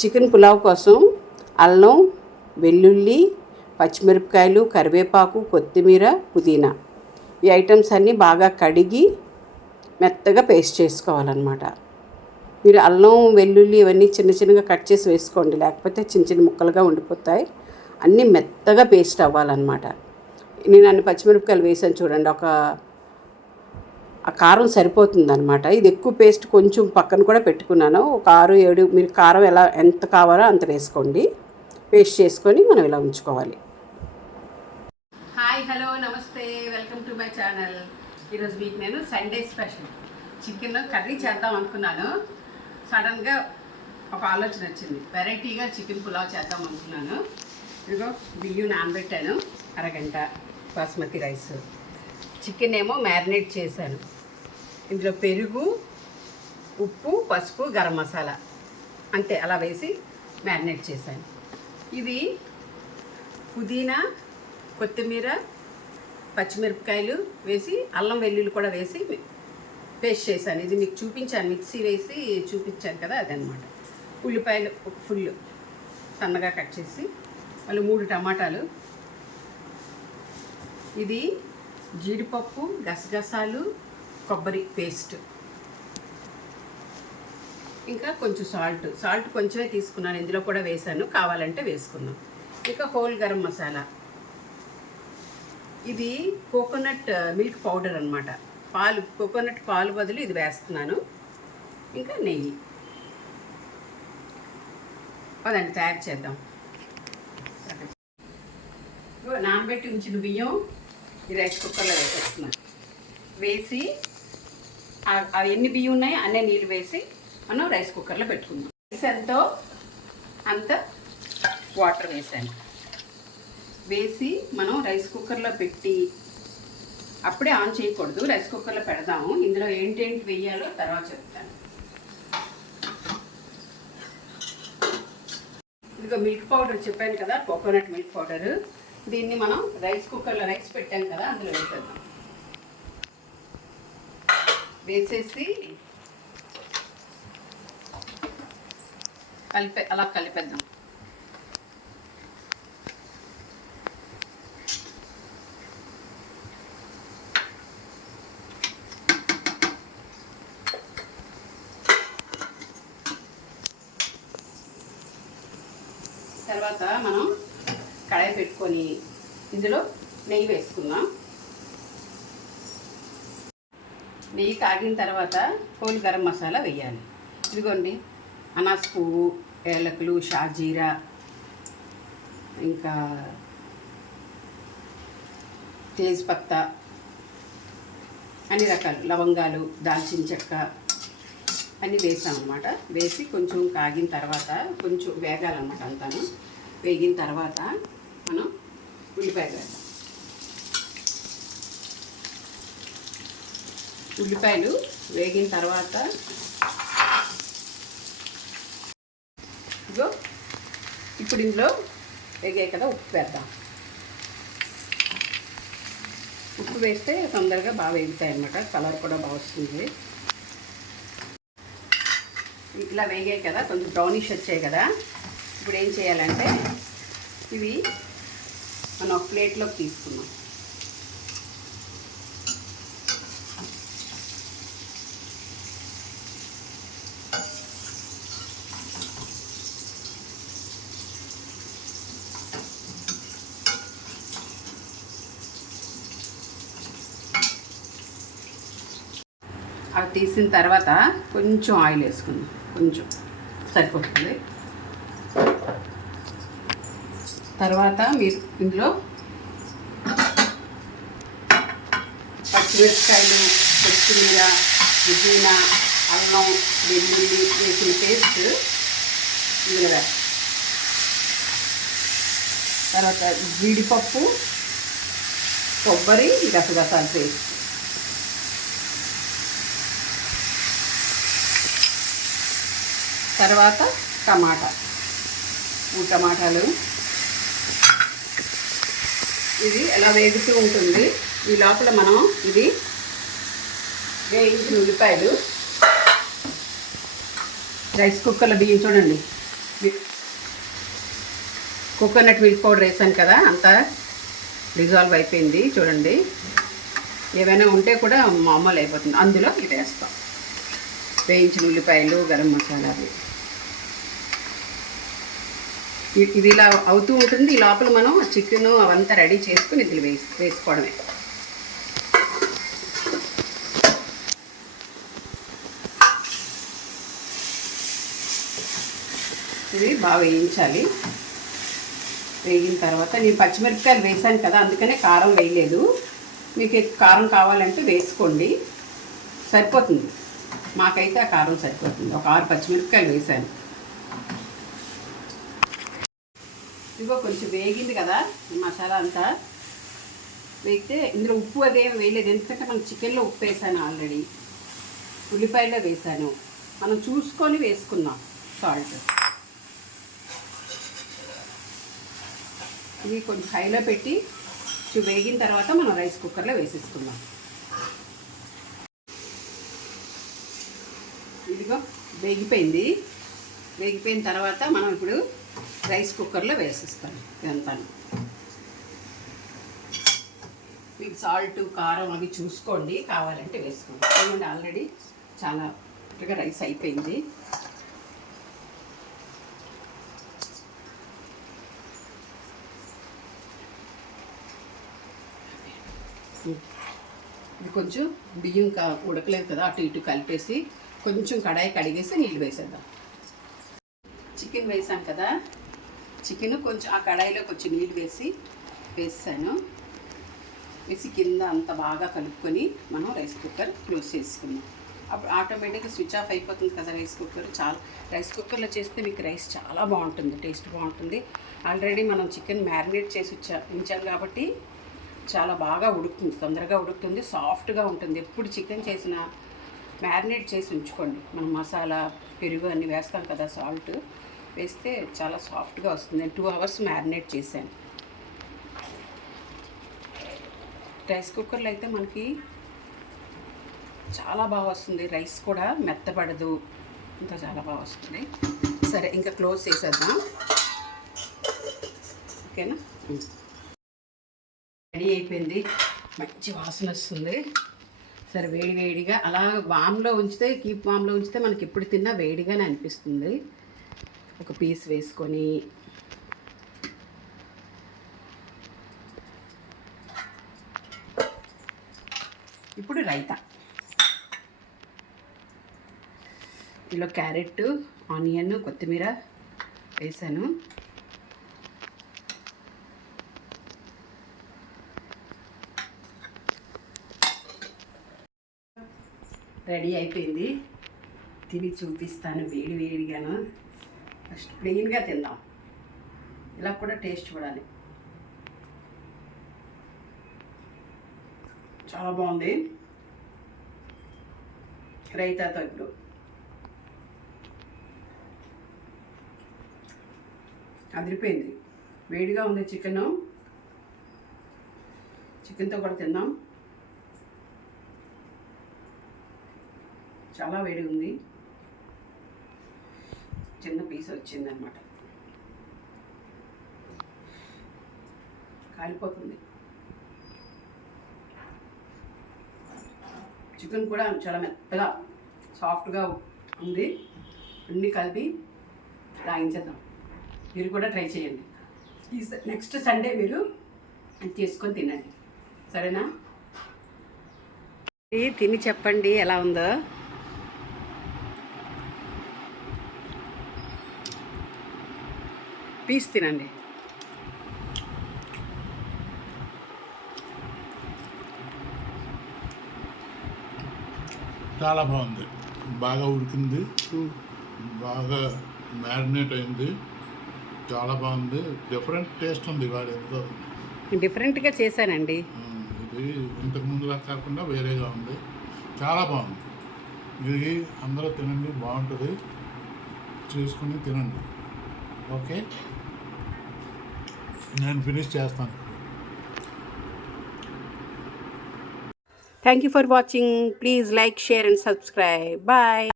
Chicken pulao కోసం అల్లం, వెల్లుల్లి, పచ్చిమిరపకాయలు, కరివేపాకు, కొత్తిమీర, పుదీనా ఈ ఐటమ్స్ అన్నీ బాగా కడిగి మెత్తగా పేస్ట్ చేసుకోవాలన్నమాట. మీరు అల్లం, వెల్లుల్లి ఇవన్నీ చిన్న చిన్నగా కట్ చేసి వేసుకోండి, లేకపోతే చిన్న చిన్న ముక్కలుగా ఉండిపోతాయి. అన్నీ మెత్తగా పేస్ట్ అవ్వాలన్నమాట. నేను అన్ని పచ్చిమిరపకాయలు వేసాను చూడండి, ఆ కారం సరిపోతుందన్నమాట. ఇది ఎక్కువ పేస్ట్ కొంచెం పక్కన కూడా పెట్టుకున్నాను. ఒక 6-7 మీరు కారం ఎంత కావాలో అంత వేసుకోండి. పేస్ట్ చేసుకొని మనం ఇలా ఉంచుకోవాలి. హాయ్, హలో, నమస్తే, వెల్కమ్ టు మై ఛానల్. ఈరోజు మీకు నేను సండే స్పెషల్ చికెన్ కర్రీ చేద్దాం అనుకున్నాను. సడన్గా ఒక ఆలోచన వచ్చింది, వెరైటీగా చికెన్ పులావ్ చేద్దాం అనుకున్నాను. ఇదిగో బియ్యం నానబెట్టాను, అరగంట బాస్మతి రైస్. చికెన్ ఏమో మ్యారినేట్ చేశాను. ఇందులో పెరుగు, ఉప్పు, పసుపు, గరం మసాలా అంతే అలా వేసి మ్యారినేట్ చేశాను. ఇది పుదీనా, కొత్తిమీర, పచ్చిమిరపకాయలు వేసి అల్లం వెల్లుల్లి కూడా వేసి పేస్ట్ చేశాను. ఇది మీకు చూపించాను, మిక్సీ వేసి చూపించాను కదా, అదనమాట. ఉల్లిపాయలు ఒక ఫుల్ సన్నగా కట్ చేసి, మళ్ళీ 3 టమాటాలు, ఇది జీడిపప్పు, గసగసాలు, కొబ్బరి పేస్ట్, ఇంకా కొంచెం సాల్ట్ కొంచెమే తీసుకున్నాను, ఇందులో కూడా వేసాను, కావాలంటే వేసుకున్నాను. ఇంకా హోల్ గరం మసాలా, ఇది కోకోనట్ మిల్క్ పౌడర్ అనమాట. కోకోనట్ పాలు బదులు ఇది వేస్తున్నాను. ఇంకా నెయ్యి. అదండి తయారు చేద్దాం. నానబెట్టి ఉంచిన బియ్యం ఈ రైస్ కుక్కర్లో వేసేస్తున్నాను. వేసి అవి ఎన్ని బియ్యం ఉన్నాయో అన్నీ నీళ్ళు వేసి మనం రైస్ కుక్కర్లో పెట్టుకుందాం. రైస్ ఎంతో అంత వాటర్ వేసాను. వేసి మనం రైస్ కుక్కర్లో పెట్టి అప్పుడే ఆన్ చేయకూడదు, రైస్ కుక్కర్లో పెడదాము. ఇందులో ఏంటేంటి వేయాలో తర్వాత చెప్తాను. ఇదిగో మిల్క్ పౌడర్ చెప్పాను కదా, కోకోనట్ మిల్క్ పౌడరు. దీన్ని మనం రైస్ కుక్కర్లో రైస్ పెట్టాం కదా, అందులో వేసేద్దాం. వేసేసి అలా కలిపేద్దాం. తర్వాత మనం కడాయి పెట్టుకొని ఇందులో నెయ్యి వేసుకుందాం. నెయ్యి కాగిన తర్వాత హోల్ గరం మసాలా వేయాలి. ఇదిగోండి, అనాస్ పువ్వు, ఏలకులు, షాజీరా, ఇంకా తేజ్పత్తా, అన్ని రకాలు లవంగాలు, దాల్చిన చెక్క అన్నీ వేసామన్నమాట. వేసి కొంచెం కాగిన తర్వాత కొంచెం వేగాలన్నమాట. అంతాను వేగిన తర్వాత మనం ఉల్లిపాయ వేద్దాం. ఉల్లిపాయలు వేగిన తర్వాత ఇప్పుడు ఇందులో వేగాయి కదా, ఉప్పు వేద్దాం. ఉప్పు వేస్తే తొందరగా బాగా వేగుతాయి అన్నమాట, కలర్ కూడా బాగా వస్తుంది. ఇలా వేగాయి కదా, కొంచెం బ్రౌనిష్ వచ్చాయి కదా. ఇప్పుడు ఏం చేయాలంటే ఇవి మనం ఒక ప్లేట్లోకి తీసుకున్నాం. అవి తీసిన తర్వాత కొంచెం ఆయిల్ వేసుకుందాం, కొంచెం సరిపోతుంది. తర్వాత మీరు ఇందులో పచ్చిమిరపకాయలు, కొత్తిమీర, పుదీనా, అల్లం, వెల్లుల్లి వేసిన పేస్ట్ ఇందులో వేస్తాం. తర్వాత జీడిపప్పు, కొబ్బరి, గసగసాల పేస్ట్, తర్వాత టమాటాలు. ఇది ఎలా వేగుతూ ఉంటుంది. ఈ లోపల మనం ఇది వేయించిన ఉల్లిపాయలు రైస్ కుక్కర్లో బియ్యం చూడండి కోకోనట్ మిల్క్ పౌడర్ వేసాను కదా, అంతా డిజాల్వ్ అయిపోయింది. చూడండి, ఏవైనా ఉంటే కూడా మామూలు అయిపోతుంది. అందులో ఇది వేస్తాం, వేయించిన ఉల్లిపాయలు, గరం మసాలాలు. ఇది ఇలా అవుతూ ఉంటుంది. ఈ లోపల మనం చికెన్ అవంతా రెడీ చేసుకుని ఇందులో వేసుకోవడమే. ఇది బాగా వేయించాలి. వేగిన తర్వాత నేను పచ్చిమిరపకాయలు వేసాను కదా, అందుకనే కారం వేయలేదు. మీకు కారం కావాలంటే వేసుకోండి, సరిపోతుంది. మాకైతే ఆ కారం సరిపోతుంది. ఒక 6 పచ్చిమిరపకాయలు వేసాను. ఇదిగో కొంచెం వేగింది కదా ఈ మసాలా అంతా. వేగితే ఇందులో ఉప్పు అదేం వేయలేదు, ఎందుకంటే మనం చికెన్లో ఉప్పు వేసాను ఆల్రెడీ, ఉల్లిపాయలో వేసాను. మనం చూసుకొని వేసుకుందాం సాల్ట్. ఇది కొంచెం హైలో పెట్టి వేగిన తర్వాత మనం రైస్ కుక్కర్లో వేసేసుకుందాం. ఇదిగో వేగిపోయింది. వేగిపోయిన తర్వాత మనం ఇప్పుడు రైస్ కుక్కర్లో వేసేస్తాం. ఇదంతా మీకు సాల్ట్, కారం అవి చూసుకోండి, కావాలంటే వేసుకోండి. ఎందుకంటే ఆల్రెడీ చాలా రైస్ అయిపోయింది. ఇది కొంచెం బియ్యం ఉడకలేదు కదా, అటు ఇటు కలిపేసి కొంచెం కడాయి కడిగేసి నీళ్ళు వేసేద్దాం. చికెన్ వేసాం కదా, చికెన్ కొంచెం ఆ కడాయిలో కొంచెం నీళ్ళు వేసాను. వేసి కింద అంత బాగా కలుపుకొని మనం రైస్ కుక్కర్ క్లోజ్ చేసుకున్నాం. అప్పుడు ఆటోమేటిక్గా స్విచ్ ఆఫ్ అయిపోతుంది కదా రైస్ కుక్కర్. రైస్ కుక్కర్లో చేస్తే మీకు రైస్ చాలా బాగుంటుంది, టేస్ట్ బాగుంటుంది. ఆల్రెడీ మనం చికెన్ మ్యారినేట్ చేసి ఉంచాం కాబట్టి చాలా బాగా ఉడుకుతుంది, తొందరగా ఉడుకుతుంది, సాఫ్ట్గా ఉంటుంది. ఎప్పుడు చికెన్ చేసినా మ్యారినేట్ చేసి ఉంచుకోండి. మనం మసాలా, పెరుగు అన్నీ వేస్తాం కదా, సాల్ట్ వేస్తే చాలా సాఫ్ట్గా వస్తుంది. నేను 2 అవర్స్ మ్యారినేట్ చేశాను. రైస్ కుక్కర్లో అయితే మనకి చాలా బాగా వస్తుంది, రైస్ కూడా మెత్తపడదు, ఇంకా చాలా బాగా వస్తుంది. సరే, ఇంకా క్లోజ్ చేసేద్దాం. ఓకేనా? రెడీ అయిపోయింది. మంచి వాసన వస్తుంది. సరే, వేడిగా అలా వామ్లో ఉంచితే, కీప్ వామ్లో ఉంచితే మనకి ఎప్పుడు తిన్నా వేడిగానే అనిపిస్తుంది. ఒక పీస్ వేసుకొని ఇప్పుడు రైతా. ఇలా క్యారెట్, ఆనియన్, కొత్తిమీర వేసాను. రెడీ అయిపోయింది. తిని చూపిస్తాను వేడిగాను. ఫస్ట్ ప్లెయిన్గా తిందాం, ఇలా కూడా టేస్ట్ చూడాలి. చాలా బాగుంది రైతాతో. ఇప్పుడు అదిరిపోయింది, వేడిగా ఉంది చికెన్తో కూడా తిందాం. చాలా వేడిగా ఉంది, చిన్న పీస్ వచ్చిందనమాట, కాలిపోతుంది. చికెన్ కూడా చాలా మెత్తగా సాఫ్ట్గా ఉంది. అన్నీ కలిపి రాయించేద్దాం. మీరు కూడా ట్రై చేయండి. నెక్స్ట్ సండే మీరు చేసుకొని తినండి, సరేనా? తిని చెప్పండి ఎలా ఉందో. పీస్ తినండి. చాలా బాగుంది, బాగా ఉడికింది, బాగా మ్యారినేట్ అయింది, చాలా బాగుంది. డిఫరెంట్ టేస్ట్ ఉంది. వాడు ఎంతో డిఫరెంట్గా చేశానండి. ఇది ఇంతకు ముందులా కాకుండా వేరేగా ఉంది, చాలా బాగుంది. ఇది అందరూ తినండి, బాగుంటుంది, చేసుకుని తినండి. ఓకే, నేను ఫినిష్ చేస్తాను. Thank you for watching. Please like, share and subscribe. Bye.